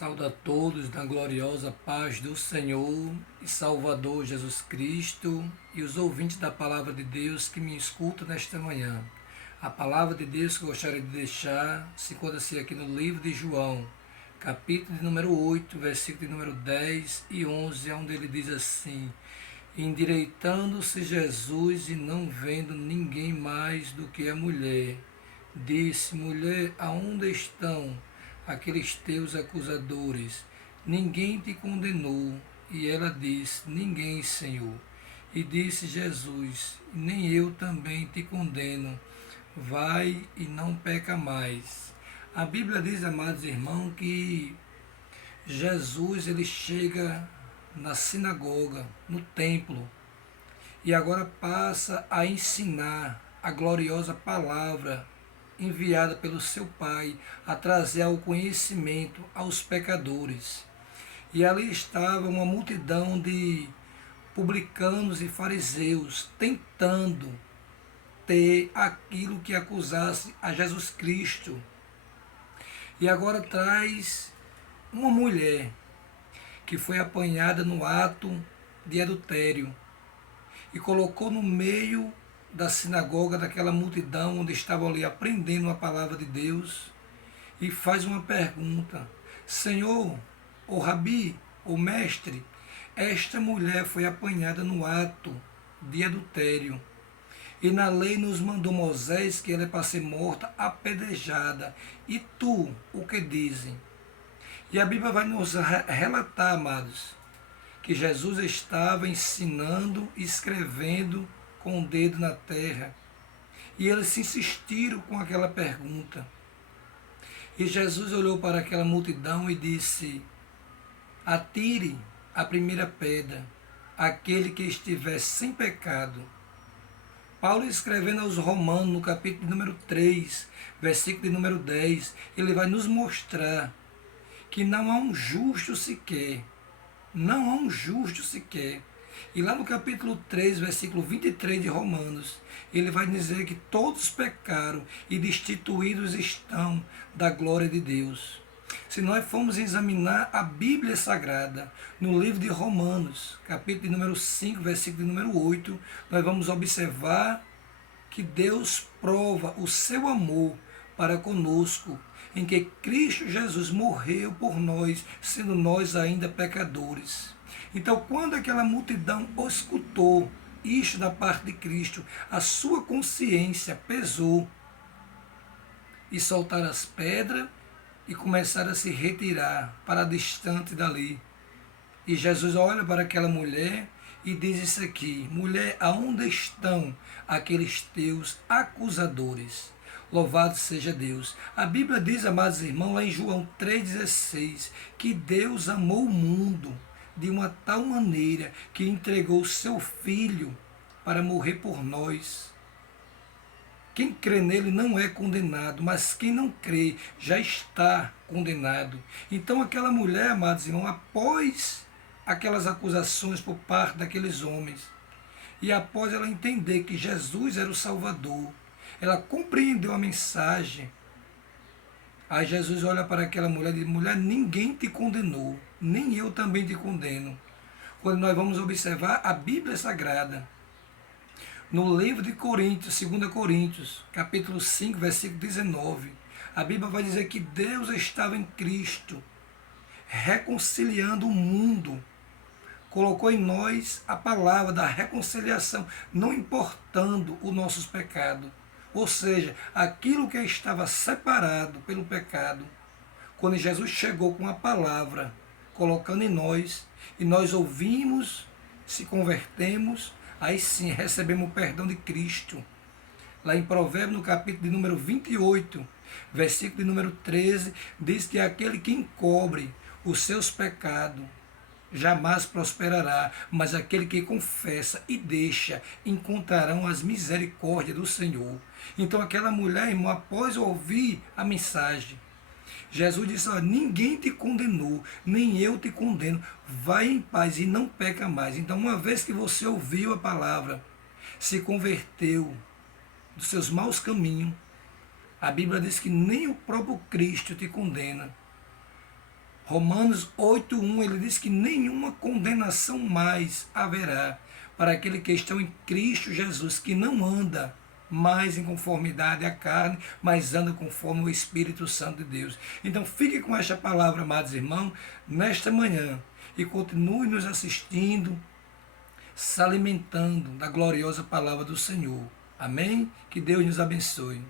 Saúdo a todos na gloriosa paz do Senhor e Salvador Jesus Cristo e os ouvintes da Palavra de Deus que me escutam nesta manhã. A Palavra de Deus que eu gostaria de deixar se encontra-se aqui no livro de João, capítulo de número 8, versículo de número 10 e 11, onde ele diz assim: Endireitando-se Jesus e não vendo ninguém mais do que a mulher, disse: Mulher, aonde estão aqueles teus acusadores? Ninguém te condenou? E ela disse: Ninguém, Senhor. E disse Jesus: Nem eu também te condeno. Vai e não peca mais. A Bíblia diz, amados irmãos, que Jesus ele chega na sinagoga, no templo, e agora passa a ensinar a gloriosa palavra enviada pelo seu Pai a trazer ao conhecimento aos pecadores. E ali estava uma multidão de publicanos e fariseus tentando ter aquilo que acusasse a Jesus Cristo. E agora traz uma mulher que foi apanhada no ato de adultério e colocou no meio da sinagoga, daquela multidão onde estavam ali aprendendo a palavra de Deus, e faz uma pergunta: Senhor, ou Rabi, ou mestre, esta mulher foi apanhada no ato de adultério, e na lei nos mandou Moisés que ela é para ser morta apedrejada, e tu, o que dizem? E a Bíblia vai nos relatar, amados, que Jesus estava ensinando e escrevendo com o dedo na terra. E eles se insistiram com aquela pergunta. E Jesus olhou para aquela multidão e disse: Atire a primeira pedra, aquele que estiver sem pecado. Paulo, escrevendo aos Romanos, no capítulo número 3, versículo de número 10, ele vai nos mostrar que não há um justo sequer. Não há um justo sequer. E lá no capítulo 3, versículo 23 de Romanos, ele vai dizer que todos pecaram e destituídos estão da glória de Deus. Se nós formos examinar a Bíblia Sagrada, no livro de Romanos, capítulo de número 5, versículo de número 8, nós vamos observar que Deus prova o seu amor para conosco, em que Cristo Jesus morreu por nós, sendo nós ainda pecadores. Então, quando aquela multidão escutou isto da parte de Cristo, a sua consciência pesou e soltaram as pedras e começaram a se retirar para distante dali. E Jesus olha para aquela mulher e diz isso aqui: Mulher, aonde estão aqueles teus acusadores? Louvado seja Deus. A Bíblia diz, amados irmãos, lá em João 3,16, que Deus amou o mundo de uma tal maneira que entregou o seu Filho para morrer por nós. Quem crê nele não é condenado, mas quem não crê já está condenado. Então aquela mulher, amados irmãos, após aquelas acusações por parte daqueles homens, e após ela entender que Jesus era o Salvador, ela compreendeu a mensagem. Aí Jesus olha para aquela mulher e diz: Mulher, ninguém te condenou, nem eu também te condeno. Quando nós vamos observar a Bíblia Sagrada, no livro de Coríntios, 2 Coríntios, capítulo 5, versículo 19, a Bíblia vai dizer que Deus estava em Cristo, reconciliando o mundo. Colocou em nós a palavra da reconciliação, não importando os nossos pecados. Ou seja, aquilo que estava separado pelo pecado, quando Jesus chegou com a palavra, colocando em nós, e nós ouvimos, se convertemos, aí sim recebemos o perdão de Cristo. Lá em Provérbios, no capítulo de número 28, versículo de número 13, diz que aquele que encobre os seus pecados jamais prosperará, mas aquele que confessa e deixa encontrarão as misericórdias do Senhor. Então aquela mulher, irmão, após ouvir a mensagem, Jesus disse: ninguém te condenou, nem eu te condeno, vai em paz e não peca mais. Então, uma vez que você ouviu a palavra, se converteu dos seus maus caminhos, a Bíblia diz que nem o próprio Cristo te condena. Romanos 8:1, ele diz que nenhuma condenação mais haverá para aquele que estão em Cristo Jesus, que não anda mais em conformidade à carne, mas anda conforme o Espírito Santo de Deus. Então fique com esta palavra, amados irmãos, nesta manhã, e continue nos assistindo, se alimentando da gloriosa palavra do Senhor. Amém? Que Deus nos abençoe.